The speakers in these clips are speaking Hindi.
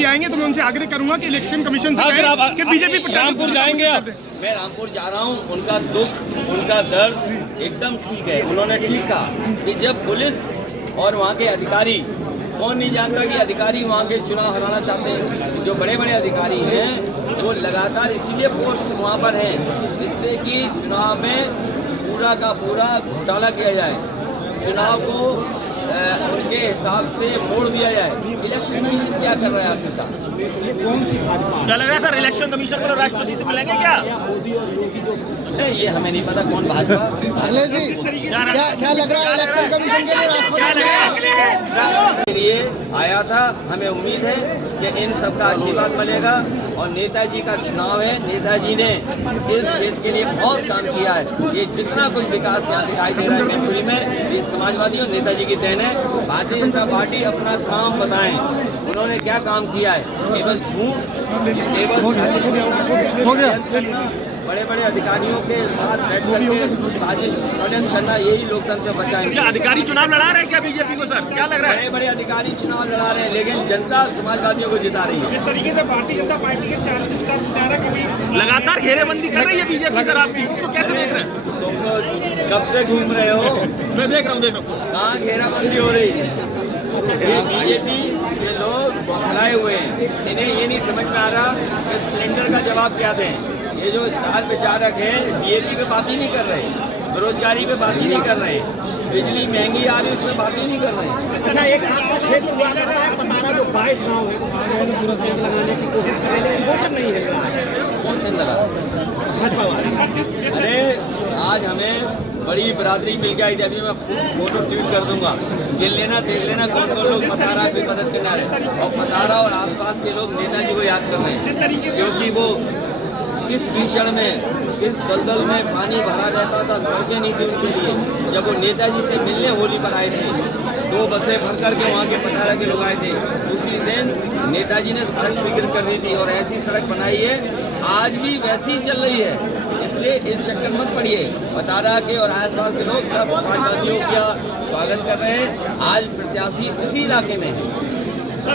की आएंगे तो मैं उनसे आग्रह करूंगा कि इलेक्शन कमीशन से कहें कि बीजेपी रामपुर जाएंगे आप? मैं रामपुर जा रहा हूँ। उनका दुख, उनका दर्द एकदम ठीक है। उन्होंने ठीक कहा कि जब पुलिस और वहाँ के अधिकारी, कौन नहीं जानता कि अधिकारी वहाँ के चुनाव हराना चाहते हैं, जो बड़े बड़े अधिकारी हैं वो लगातार इसीलिए पोस्ट वहाँ पर हैं जिससे कि चुनाव में पूरा का पूरा घोटाला किया जाए, चुनाव को उनके हिसाब से मोड़ दिया जाए। इलेक्शन कमीशन क्या कर रहा है आखिरकार? ये कौन सी भाजपा? क्या लग रहा है सर, इलेक्शन कमीशन को राष्ट्रपति से मिलेंगे क्या? मोदी और योगी जो नहीं, ये हमें नहीं पता कौन भाजपा। क्या लग रहा है इलेक्शन कमीशन के लिए राष्ट्रपति के लिए आया था। हमें उम्मीद है कि इन सबका आशीर्वाद मिलेगा और नेताजी का चुनाव है। नेताजी ने इस क्षेत्र के लिए बहुत काम किया है। ये जितना कुछ विकास यहाँ दिखाई दे रहा है मैनपुरी में, ये समाजवादी और नेताजी की देन है। भारतीय जनता पार्टी अपना काम बताएं, उन्होंने क्या काम किया है। केवल झूठ, केवल बड़े बड़े अधिकारियों के साथ बैठ करके साजिश षड्यंत्र करना, यही लोकतंत्र बचाएंगे। क्या अधिकारी चुनाव लड़ा रहे हैं क्या बीजेपी को सर, क्या लग रहा है? बड़े बड़े अधिकारी चुनाव लड़ा रहे हैं लेकिन जनता समाजवादियों को जिता रही है। जिस तरीके से भारतीय जनता पार्टी के 40 स्टार प्रचारक अभी लगातार घेरेबंदी कर रही है बीजेपी सर, आपकी उसको कैसे देख रहे हैं? तुम तो कब से घूम रहे हो? मैं देख रहा हूँ। कहाँ घेराबंदी हो रही है? ये बीजेपी के लोग बौखलाए हुए हैं। इन्हें ये नहीं समझ में आ रहा कि सिलेंडर का जवाब क्या दें। ये जो स्टार प्रचारक हैं बीजेपी पे बात ही नहीं कर रहे, बेरोजगारी पे बात ही नहीं कर रहे, बिजली महंगी आ रही है उसमें बात ही नहीं कर रहे। अच्छा, एक आपका क्षेत्र हुआ करता है पतारा, जो 22 गाँव है उसमें पूरा संग लगाने की कोशिश कर रहे हैं लेकिन वोटर नहीं है। कौन से लगा? भाजपा वाले। अरे आज हमें बड़ी बरादरी मिल गई थी। अभी मैं फोटो ट्वीट कर दूंगा, गिन लेना, देख लेना कौन कौन लोग पतारा की मदद करना है। और पतारा और आसपास के लोग नेताजी को याद कर रहे हैं क्योंकि वो किस भीषण में, किस दलदल में पानी भरा रहता था, सड़कें नहीं थी उनके लिए। जब वो नेताजी से मिलने होली पर आए थे, 2 बसें भर करके वहाँ के पतारा के लोग आए थे, उसी दिन नेताजी ने सड़क स्वीकृत कर दी थी और ऐसी सड़क बनाई है, आज भी वैसी ही चल रही है। इसलिए इस चक्कर मत पड़िए। पतारा के और आसपास के लोग सब समाजवादियों का स्वागत कर रहे हैं। आज प्रत्याशी उसी इलाके में है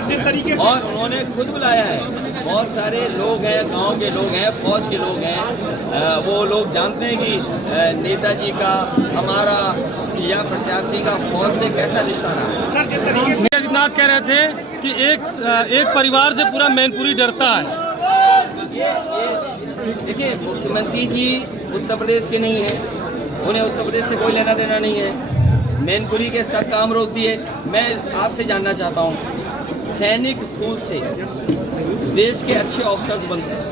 जिस तरीके से, और उन्होंने खुद बुलाया है। बहुत सारे लोग हैं, गांव के लोग हैं, फौज के लोग हैं, वो लोग जानते हैं कि नेताजी का, हमारा या प्रत्याशी का फौज से कैसा रिश्ता रहा है। सर जिस तरीके से आदित्यनाथ कह रहे थे कि एक परिवार से पूरा मैनपुरी डरता है। ये देखिए, मुख्यमंत्री जी उत्तर प्रदेश के नहीं है, उन्हें उत्तर प्रदेश से कोई लेना देना नहीं है। मैनपुरी के सब काम रोक दिए। मैं आपसे जानना चाहता हूँ, सैनिक स्कूल से देश के अच्छे ऑफिसर्स बनते हैं,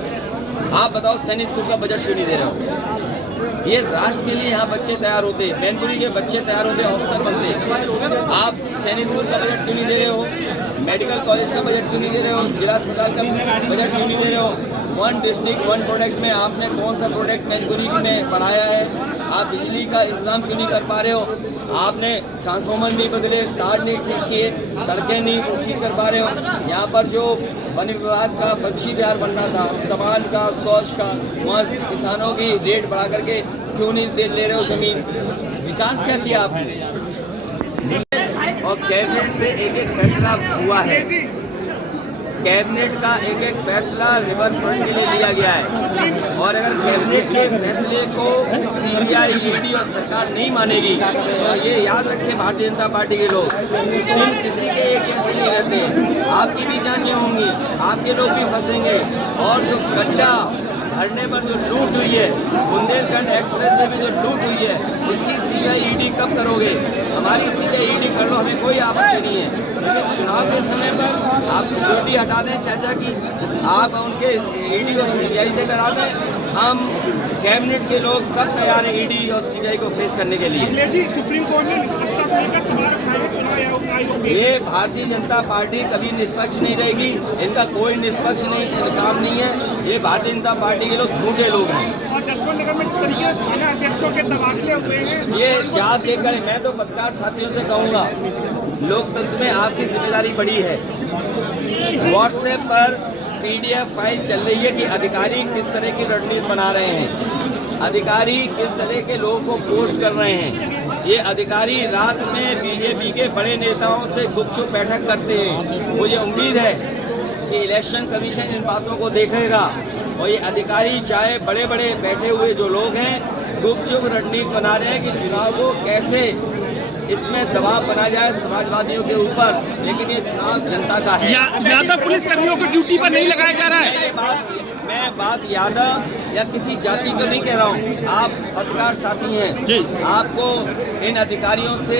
आप बताओ सैनिक स्कूल का बजट क्यों नहीं दे रहे हो? ये राष्ट्र के लिए यहाँ बच्चे तैयार होते हैं, मैनपुरी के बच्चे तैयार होते हैं, ऑफिसर बनते हैं। आप सैनिक स्कूल का बजट क्यों नहीं दे रहे हो? मेडिकल कॉलेज का बजट क्यों नहीं दे रहे हो? जिला अस्पताल का बजट क्यों नहीं दे रहे हो? 1 डिस्ट्रिक्ट 1 प्रोडक्ट में आपने कौन सा प्रोडक्ट मैनपुरी में बढ़ाया है? आप बिजली का इंतजाम क्यों नहीं कर पा रहे हो? आपने ट्रांसफार्मर नहीं बदले, तार नहीं ठीक किए, सड़कें नहीं ठीक कर पा रहे हो। यहाँ पर जो वन विभाग का पक्षी विहार बनना था, सामान का, शौच का, वहाँ किसानों की रेट बढ़ा करके क्यों नहीं ले रहे हो ज़मीन? विकास क्या किया आपने? और कैबिनेट से एक फैसला हुआ है, कैबिनेट का एक फैसला रिवर फ्रंट के लिए लिया गया है। और अगर कैबिनेट के फैसले को सीबीआई, ईडी और सरकार नहीं मानेगी तो ये याद रखें भारतीय जनता पार्टी के लोग, तुम किसी के एक जैसे नहीं रहते। आपकी भी जांचें होंगी, आपके लोग भी फंसेंगे। और जो गड्ढा भरने पर जो लूट हुई है, बुंदेलखंड एक्सप्रेस में भी जो लूट हुई है, उसकी सीबीआई, ईडी कब करोगे? हमारी सीबीआई, ईडी कर लो, हमें कोई आपत्ति नहीं है। लेकिन चुनाव के समय पर आप सिक्योरिटी हटा दें चाचा की, आप उनके ईडी और सीबीआई से डरा दें। हम कैबिनेट के लोग सब तैयार हैं ईडी और सीबीआई को फेस करने के लिए। जी, सुप्रीम कोर्ट ने निष्पक्षता को लेकर सवाल उठाए चुनाव आयोग। ये भारतीय जनता पार्टी कभी निष्पक्ष नहीं रहेगी, इनका कोई निष्पक्ष नहीं काम नहीं है। ये भारतीय जनता पार्टी के लोग झूठे लोग हैं। और जसवंत नगर में जिस तरीके से थाना अध्यक्षों के तबादले हुए हैं, ये जात देकर मैं तो पत्रकार साथियों से कहूँगा, लोकतंत्र में आपकी जिम्मेदारी बड़ी है। व्हाट्सएप पर PDF फाइल चल रही है कि अधिकारी किस तरह की रणनीति बना रहे हैं, अधिकारी किस तरह के लोगों को पोस्ट कर रहे हैं। ये अधिकारी रात में बीजेपी के बड़े नेताओं से गुपचुप बैठक करते हैं। मुझे उम्मीद है कि इलेक्शन कमीशन इन बातों को देखेगा और ये अधिकारी चाहे बड़े बड़े बैठे हुए जो लोग हैं गुपचुप रणनीति बना रहे हैं कि चुनाव को कैसे इसमें दबाव बना जाए समाजवादियों के ऊपर, लेकिन ये चुनाव जनता का है। यादव पुलिस कर्मियों को ड्यूटी पर नहीं लगाया जा रहा है। मैं बात यादव या किसी जाति को नहीं कह रहा हूँ, आप पत्रकार साथी हैं जी। आपको इन अधिकारियों से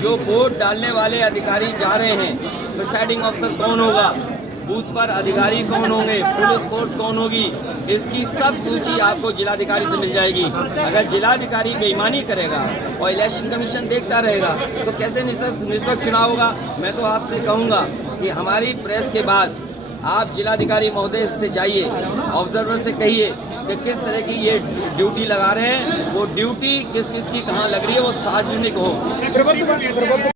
जो वोट डालने वाले अधिकारी जा रहे हैं, प्रिसाइडिंग अफसर कौन होगा, बूथ पर अधिकारी कौन होंगे, पुलिस फोर्स कौन होगी, इसकी सब सूची आपको जिलाधिकारी से मिल जाएगी। अगर जिलाधिकारी बेईमानी करेगा और इलेक्शन कमीशन देखता रहेगा तो कैसे निष्पक्ष चुनाव होगा। मैं तो आपसे कहूँगा कि हमारी प्रेस के बाद आप जिलाधिकारी महोदय से जाइए, ऑब्जर्वर से कहिए कि किस तरह की ये ड्यूटी लगा रहे हैं, वो ड्यूटी किस किस की कहाँ लग रही है, वो सार्वजनिक हो।